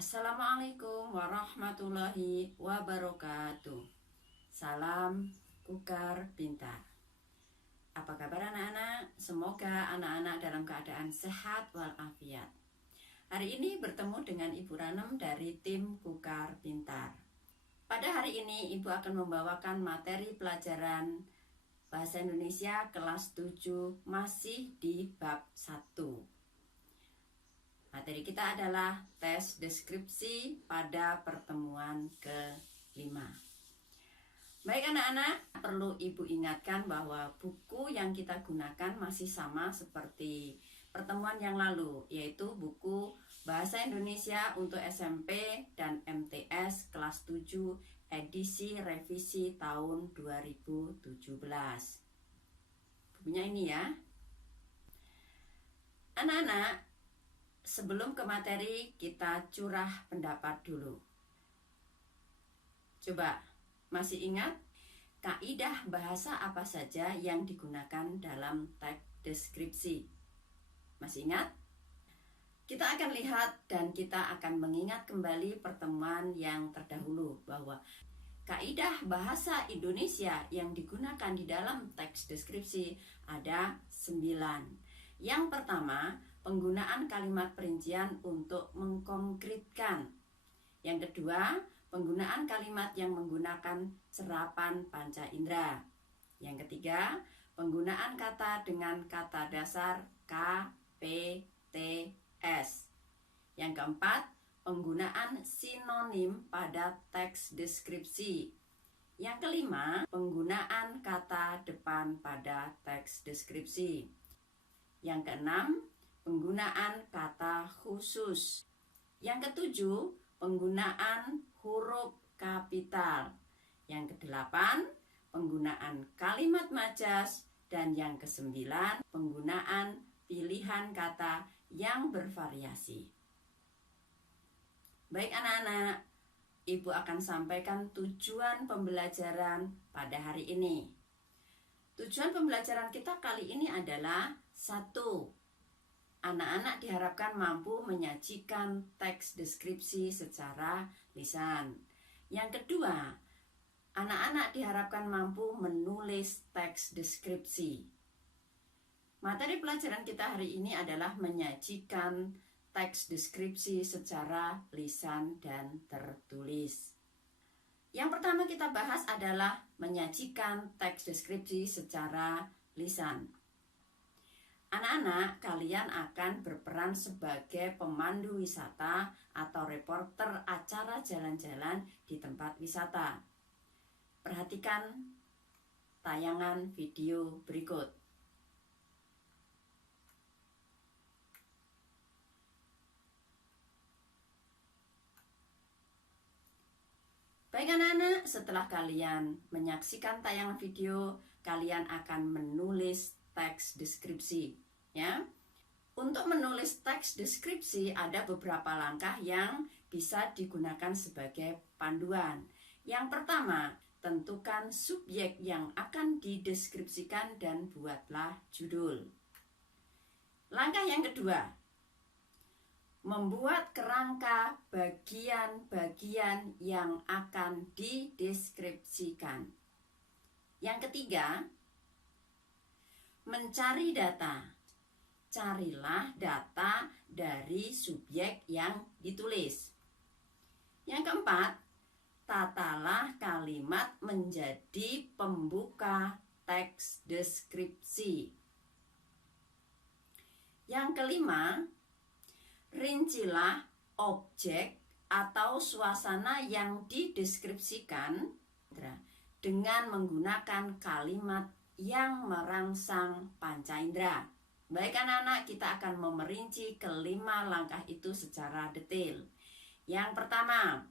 Assalamualaikum warahmatullahi wabarakatuh. Salam Kukar Pintar. Apa kabar anak-anak? Semoga anak-anak dalam keadaan sehat walafiat. Hari ini bertemu dengan Ibu Ranem dari tim Kukar Pintar. Pada hari ini Ibu akan membawakan materi pelajaran Bahasa Indonesia kelas 7 masih di bab 1. Materi kita adalah tes deskripsi pada pertemuan ke-5. Baik anak-anak, perlu Ibu ingatkan bahwa buku yang kita gunakan masih sama seperti pertemuan yang lalu, yaitu buku Bahasa Indonesia untuk SMP dan MTS kelas 7 edisi revisi tahun 2017. Bukunya ini ya. Anak-anak, sebelum ke materi, kita curah pendapat dulu. Coba, masih ingat kaidah bahasa apa saja yang digunakan dalam teks deskripsi? Masih ingat? Kita akan lihat dan kita akan mengingat kembali pertemuan yang terdahulu bahwa kaidah bahasa Indonesia yang digunakan di dalam teks deskripsi ada 9. Yang pertama, penggunaan kalimat perincian untuk mengkonkretkan. Yang kedua, penggunaan kalimat yang menggunakan serapan panca indera. Yang ketiga, penggunaan kata dengan kata dasar K, P, T, S. Yang keempat, penggunaan sinonim pada teks deskripsi. Yang kelima, penggunaan kata depan pada teks deskripsi. Yang keenam, penggunaan kata khusus. Yang ketujuh, penggunaan huruf kapital. Yang kedelapan, penggunaan kalimat majas. Dan yang kesembilan, penggunaan pilihan kata yang bervariasi. Baik anak-anak, Ibu akan sampaikan tujuan pembelajaran pada hari ini. Tujuan pembelajaran kita kali ini adalah 1. Anak-anak diharapkan mampu menyajikan teks deskripsi secara lisan. Yang kedua, anak-anak diharapkan mampu menulis teks deskripsi. Materi pelajaran kita hari ini adalah menyajikan teks deskripsi secara lisan dan tertulis. Yang pertama kita bahas adalah menyajikan teks deskripsi secara lisan. Anak-anak, kalian akan berperan sebagai pemandu wisata atau reporter acara jalan-jalan di tempat wisata. Perhatikan tayangan video berikut. Baik anak-anak, setelah kalian menyaksikan tayangan video, kalian akan menulis teks deskripsi, ya. Untuk menulis teks deskripsi ada beberapa langkah yang bisa digunakan sebagai panduan. Yang pertama, tentukan subjek yang akan dideskripsikan dan buatlah judul. Langkah yang kedua, membuat kerangka bagian-bagian yang akan dideskripsikan. Yang ketiga, mencari data. Carilah data dari subjek yang ditulis. Yang keempat, tatalah kalimat menjadi pembuka teks deskripsi. Yang kelima, rincilah objek atau suasana yang dideskripsikan dengan menggunakan kalimat yang merangsang panca indera. Baik anak-anak, kita akan memerinci kelima langkah itu secara detail. Yang pertama,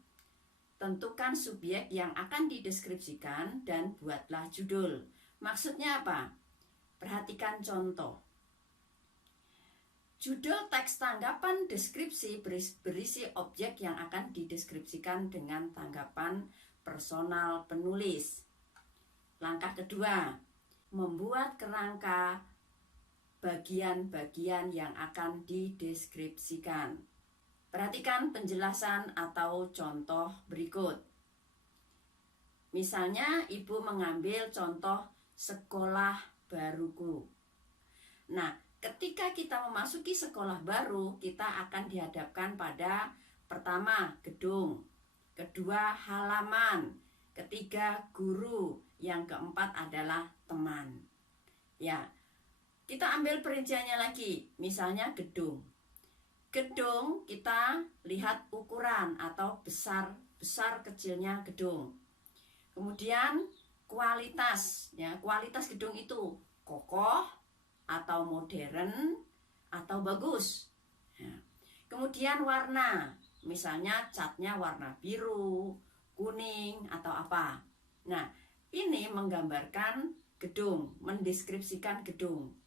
tentukan subjek yang akan dideskripsikan dan buatlah judul. Maksudnya apa? Perhatikan contoh. Judul teks tanggapan deskripsi berisi objek yang akan dideskripsikan dengan tanggapan personal penulis. Langkah kedua, membuat kerangka bagian-bagian yang akan dideskripsikan. Perhatikan penjelasan atau contoh berikut. Misalnya ibu mengambil contoh sekolah baruku. Nah, ketika kita memasuki sekolah baru, kita akan dihadapkan pada pertama, gedung, kedua, halaman, ketiga, guru, yang keempat adalah teman. Ya, kita ambil perinciannya lagi, misalnya gedung. Gedung kita lihat ukuran atau besar kecilnya gedung. Kemudian kualitas, ya, kualitas gedung itu kokoh atau modern atau bagus. Ya. Kemudian warna, misalnya catnya warna biru, kuning atau apa. Nah, ini menggambarkan gedung, mendeskripsikan gedung.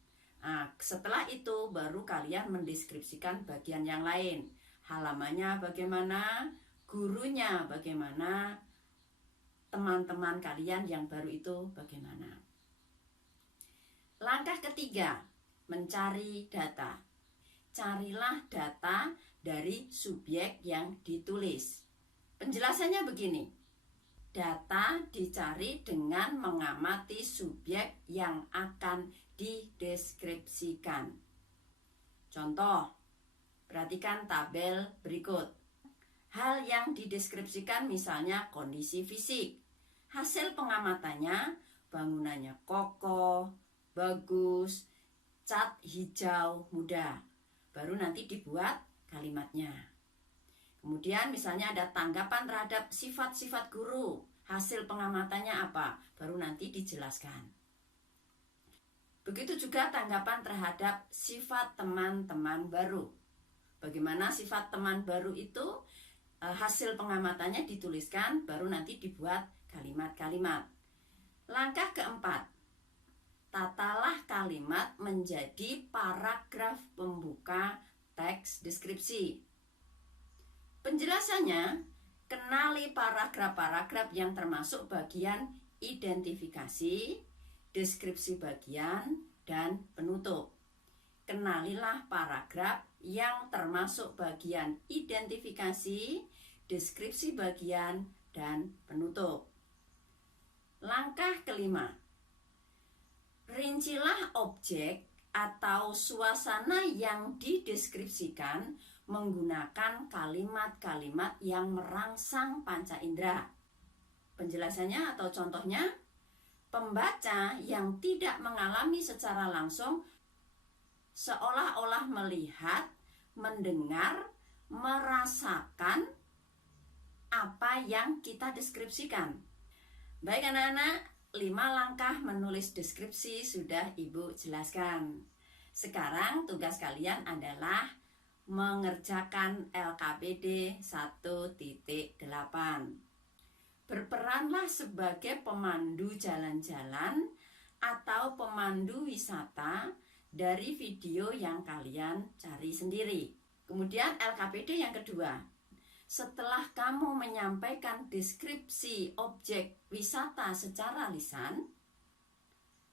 Nah, setelah itu baru kalian mendeskripsikan bagian yang lain. Halamannya bagaimana, gurunya bagaimana, teman-teman kalian yang baru itu bagaimana. Langkah ketiga, mencari data. Carilah data dari subjek yang ditulis. Penjelasannya begini. Data dicari dengan mengamati subjek yang akan dideskripsikan. Contoh, perhatikan tabel berikut. Hal yang dideskripsikan misalnya kondisi fisik. Hasil pengamatannya, bangunannya kokoh, bagus, cat hijau muda. Baru nanti dibuat kalimatnya. Kemudian misalnya ada tanggapan terhadap sifat-sifat guru. Hasil pengamatannya apa? Baru nanti dijelaskan. Begitu juga tanggapan terhadap sifat teman-teman baru. Bagaimana sifat teman baru itu? Hasil pengamatannya dituliskan, baru nanti dibuat kalimat-kalimat. Langkah keempat, tatalah kalimat menjadi paragraf pembuka teks deskripsi. Penjelasannya, kenali paragraf-paragraf yang termasuk bagian identifikasi, deskripsi bagian, dan penutup. Kenalilah paragraf yang termasuk bagian identifikasi, deskripsi bagian, dan penutup. Langkah kelima, rincilah objek atau suasana yang dideskripsikan menggunakan kalimat-kalimat yang merangsang panca indera. Penjelasannya atau contohnya, pembaca yang tidak mengalami secara langsung seolah-olah melihat, mendengar, merasakan apa yang kita deskripsikan. Baik anak-anak, 5 langkah menulis deskripsi sudah Ibu jelaskan. Sekarang tugas kalian adalah mengerjakan LKPD 1.8. Berperanlah sebagai pemandu jalan-jalan atau pemandu wisata dari video yang kalian cari sendiri. Kemudian LKPD yang kedua, setelah kamu menyampaikan deskripsi objek wisata secara lisan,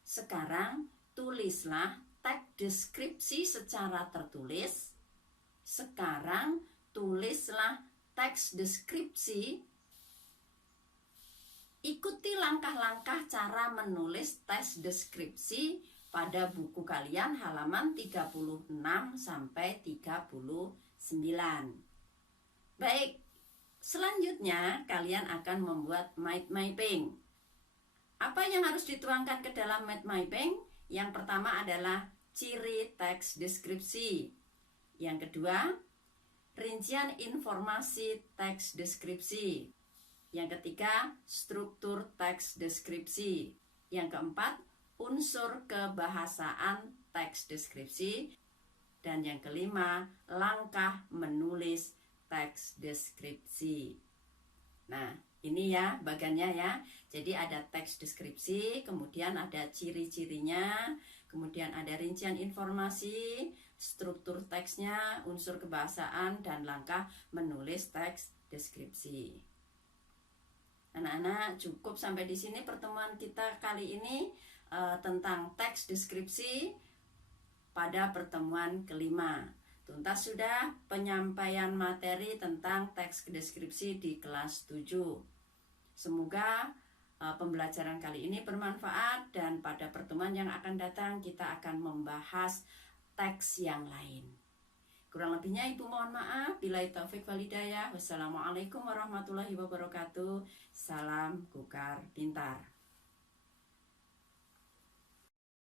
sekarang tulislah teks deskripsi secara tertulis. Sekarang tulislah teks deskripsi. Ikuti langkah-langkah cara menulis teks deskripsi pada buku kalian halaman 36 sampai 39. Baik, selanjutnya kalian akan membuat mind mapping. Apa yang harus dituangkan ke dalam mind mapping? Yang pertama adalah ciri teks deskripsi. Yang kedua, rincian informasi teks deskripsi. Yang ketiga, struktur teks deskripsi. Yang keempat, unsur kebahasaan teks deskripsi. Dan yang kelima, langkah menulis teks deskripsi. Nah, ini ya bagannya ya. Jadi ada teks deskripsi, kemudian ada ciri-cirinya, kemudian ada rincian informasi, struktur teksnya, unsur kebahasaan, dan langkah menulis teks deskripsi. Anak-anak, cukup sampai di sini pertemuan kita kali ini tentang teks deskripsi pada pertemuan kelima. Tuntas sudah penyampaian materi tentang teks deskripsi di kelas 7. Semoga pembelajaran kali ini bermanfaat dan pada pertemuan yang akan datang kita akan membahas teks yang lain. Kurang lebihnya Ibu mohon maaf. Billahi taufik wal hidayah. Wassalamualaikum warahmatullahi wabarakatuh. Salam Kukar Pintar.